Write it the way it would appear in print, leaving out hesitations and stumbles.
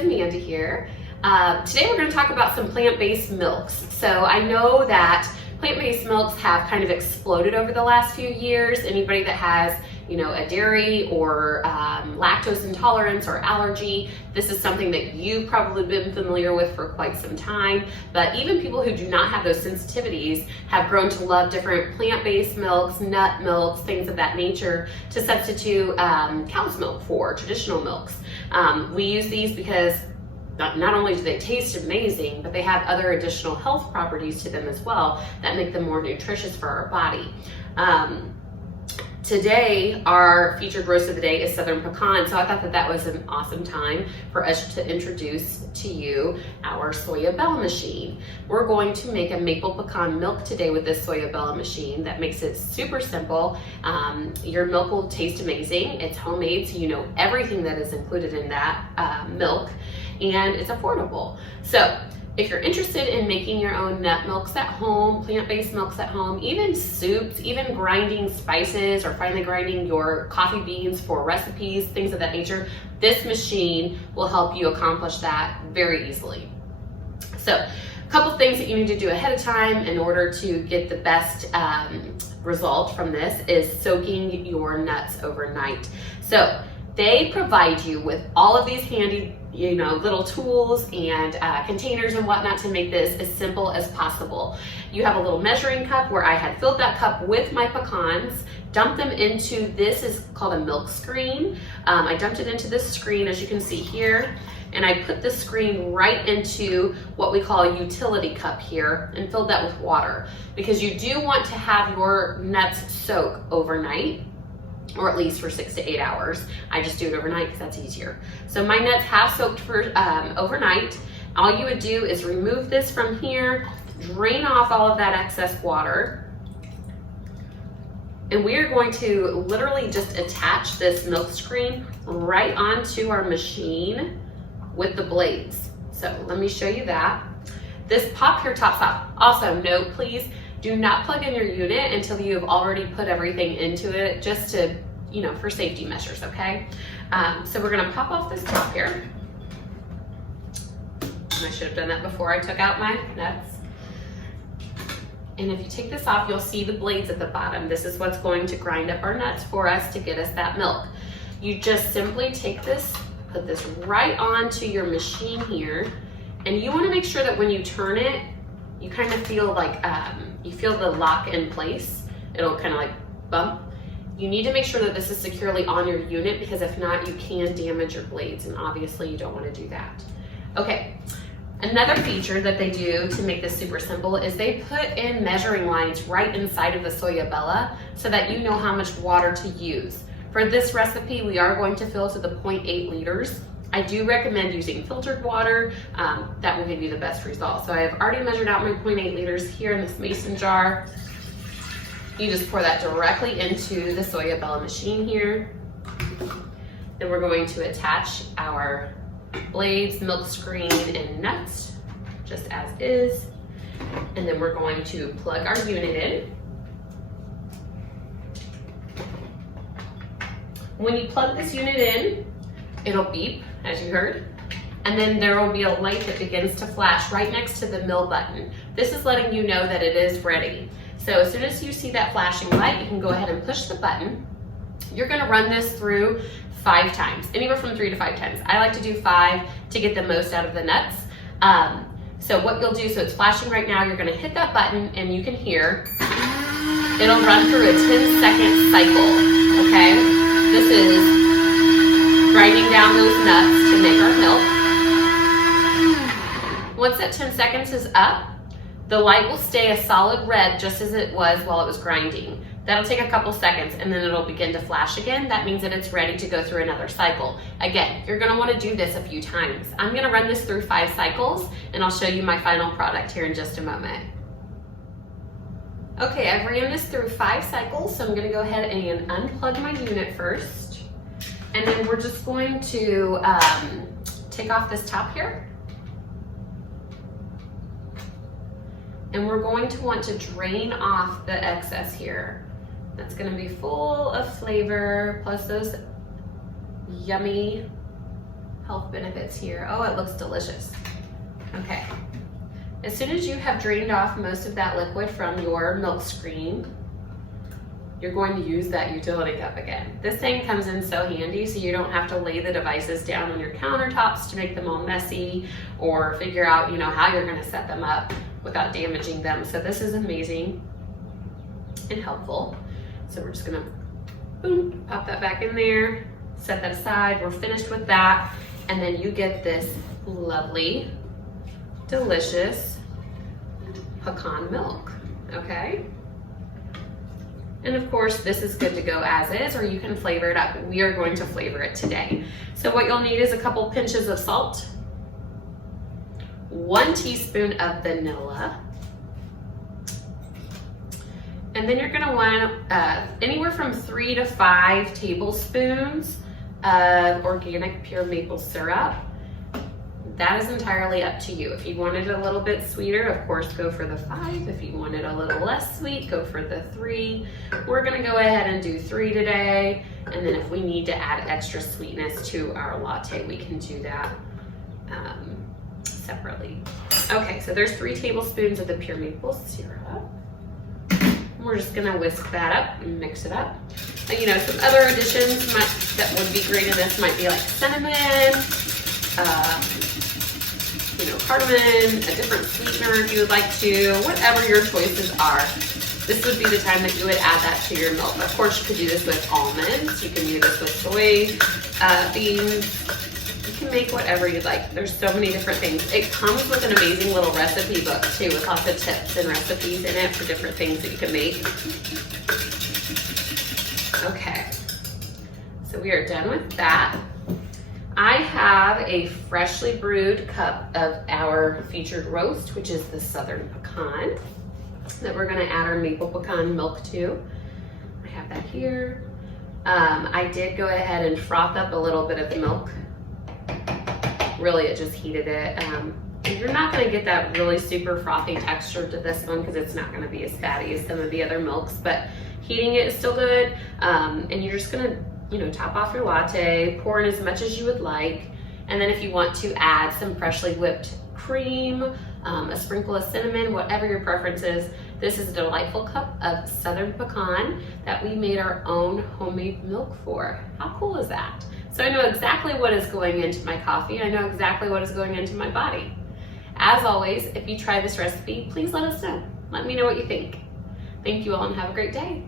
Amanda here. Today we're going to talk about some plant-based milks. So I know that plant-based milks have kind of exploded over the last few years. Anybody that has, a dairy or lactose intolerance or allergy, this is something that you've probably been familiar with for quite some time. But even people who do not have those sensitivities have grown to love different plant-based milks, nut milks, things of that nature to substitute cow's milk for traditional milks. We use these because not only do they taste amazing, but they have other additional health properties to them as well that make them more nutritious for our body. Today, our featured roast of the day is Southern Pecan, so I thought that was an awesome time for us to introduce to you our Soyabella machine. We're going to make a maple pecan milk today with this Soyabella machine that makes it super simple. Your milk will taste amazing. It's homemade, so you know everything that is included in that milk, and it's affordable. So if you're interested in making your own nut milks at home, plant-based milks at home, even soups, even grinding spices or finely grinding your coffee beans for recipes, things of that nature, this machine will help you accomplish that very easily. So a couple things that you need to do ahead of time in order to get the best result from this is soaking your nuts overnight. So they provide you with all of these handy little tools and containers and whatnot to make this as simple as possible. You have a little measuring cup where I had filled that cup with my pecans, dumped them into, this is called a milk screen. I dumped it into this screen, as you can see here, and I put the screen right into what we call a utility cup here and filled that with water, because you do want to have your nuts soak overnight, or at least for 6 to 8 hours. I just do it overnight because that's easier. So my nuts have soaked for overnight. All you would do is remove this from here, drain off all of that excess water, and we are going to literally just attach this milk screen right onto our machine with the blades. So let me show you that. This pop here tops off. Also note, please, do not plug in your unit until you have already put everything into it, just to, for safety measures, okay? So we're gonna pop off this top here. And I should have done that before I took out my nuts. And if you take this off, you'll see the blades at the bottom. This is what's going to grind up our nuts for us to get us that milk. You just simply take this, put this right onto your machine here, and you wanna make sure that when you turn it, you kind of feel like, you feel the lock in place. It'll kind of like bump. You need to make sure that this is securely on your unit, because if not, you can damage your blades, and obviously you don't want to do that. Okay, another feature that they do to make this super simple is they put in measuring lines right inside of the Soyabella so that you know how much water to use. For this recipe, we are going to fill to the 0.8 liters. I do recommend using filtered water. That will give you the best result. So I have already measured out my 0.8 liters here in this mason jar. You just pour that directly into the Soyabella machine here. Then we're going to attach our blades, milk screen, and nuts, just as is. And then we're going to plug our unit in. When you plug this unit in, it'll beep, as you heard, and then there will be a light that begins to flash right next to the mill button. This is letting you know that it is ready. So as soon as you see that flashing light, you can go ahead and push the button. You're gonna run this through 5 times, anywhere from 3 to 5 times. I like to do 5 to get the most out of the nuts. So what you'll do, so it's flashing right now, you're gonna hit that button and you can hear, it'll run through a 10-second cycle, okay? This is grinding down those nuts to make our milk. Once that 10 seconds is up, the light will stay a solid red just as it was while it was grinding. That'll take a couple seconds and then it'll begin to flash again. That means that it's ready to go through another cycle. Again, you're gonna wanna do this a few times. I'm gonna run this through 5 cycles and I'll show you my final product here in just a moment. Okay, I've ran this through 5 cycles, so I'm gonna go ahead and unplug my unit first. And then we're just going to take off this top here. And we're going to want to drain off the excess here. That's gonna be full of flavor, plus those yummy health benefits here. Oh, it looks delicious. Okay. As soon as you have drained off most of that liquid from your milk screen, you're going to use that utility cup again. This thing comes in so handy so you don't have to lay the devices down on your countertops to make them all messy or figure out, how you're gonna set them up without damaging them. So this is amazing and helpful. So we're just gonna, boom, pop that back in there, set that aside. We're finished with that. And then you get this lovely, delicious pecan milk, okay? And of course, this is good to go as is, or you can flavor it up. We are going to flavor it today. So what you'll need is a couple pinches of salt, 1 teaspoon of vanilla, and then you're gonna want anywhere from 3 to 5 tablespoons of organic pure maple syrup. That is entirely up to you. If you wanted it a little bit sweeter, of course, go for the 5. If you want it a little less sweet, go for the 3. We're gonna go ahead and do 3 today. And then if we need to add extra sweetness to our latte, we can do that separately. Okay, so there's 3 tablespoons of the pure maple syrup. We're just gonna whisk that up and mix it up. And, some other additions that would be great in this might be like cinnamon, cardamom, a different sweetener if you would like to, whatever your choices are. This would be the time that you would add that to your milk. Of course, you could do this with almonds. You can do this with soy beans. You can make whatever you'd like. There's so many different things. It comes with an amazing little recipe book too, with lots of tips and recipes in it for different things that you can make. Okay, so we are done with that. I have a freshly brewed cup of our featured roast, which is the Southern Pecan, that we're gonna add our maple pecan milk to. I have that here. I did go ahead and froth up a little bit of the milk. Really, it just heated it. You're not gonna get that really super frothy texture to this one because it's not gonna be as fatty as some of the other milks, but heating it is still good. And you're just gonna top off your latte, pour in as much as you would like. And then if you want to add some freshly whipped cream, a sprinkle of cinnamon, whatever your preference is, this is a delightful cup of Southern Pecan that we made our own homemade milk for. How cool is that? So I know exactly what is going into my coffee. I know exactly what is going into my body. As always, if you try this recipe, please let us know. Let me know what you think. Thank you all and have a great day.